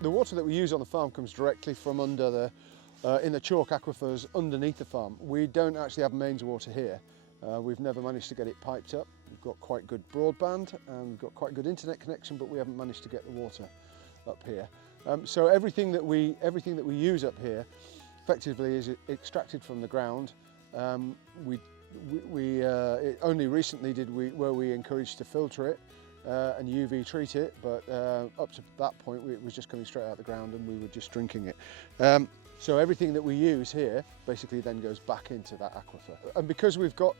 The water that we use on the farm comes directly from under the, in the chalk aquifers underneath the farm. We don't actually have mains water here. We've never managed to get it piped up. We've got quite good broadband and we've got quite good internet connection, but we haven't managed to get the water up here. So everything that we use up here effectively is extracted from the ground. Only recently were we encouraged to filter it and UV treat it, but up to that point it was just coming straight out of the ground and we were just drinking it. So everything that we use here basically then goes back into that aquifer. And because we've got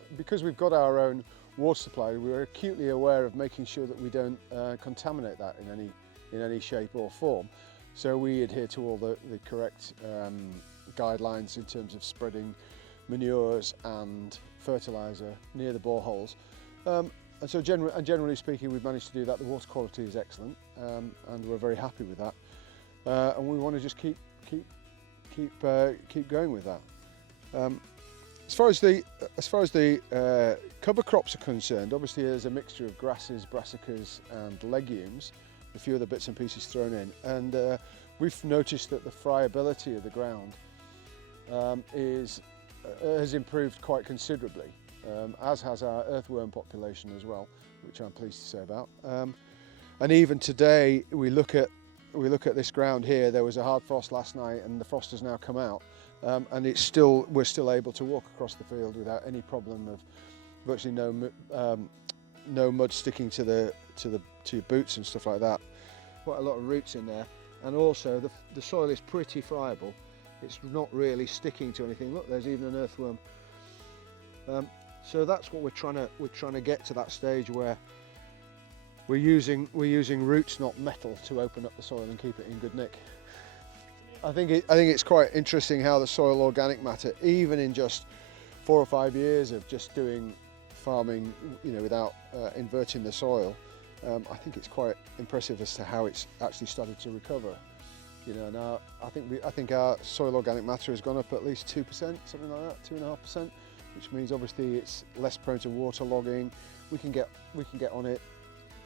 our own water supply, we're acutely aware of making sure that we don't contaminate that in any shape or form. So we adhere to all the correct guidelines in terms of spreading manures and fertiliser near the boreholes. And so generally speaking, we've managed to do that. The water quality is excellent, and we're very happy with that. And we want to just keep going with that. As far as the cover crops are concerned, obviously there's a mixture of grasses, brassicas, and legumes, a few other bits and pieces thrown in, and we've noticed that the friability of the ground has improved quite considerably, as has our earthworm population as well, which I'm pleased to say about. And even today, we look at this ground here. There was a hard frost last night, and the frost has now come out, and we're still able to walk across the field without any problem of virtually no mud sticking to your boots and stuff like that. Quite a lot of roots in there, and also the soil is pretty friable. It's not really sticking to anything. Look, there's even an earthworm. So that's what we're trying to get to, that stage where we're using roots, not metal, to open up the soil and keep it in good nick. I think it's quite interesting how the soil organic matter, even in just 4 or 5 years of just doing farming, without inverting the soil, I think it's quite impressive as to how it's actually started to recover. Now I think our soil organic matter has gone up at least 2%, something like that, 2.5%, which means obviously it's less prone to waterlogging. We can get on it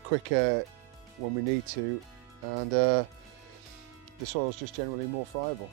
quicker when we need to, and the soil's just generally more friable.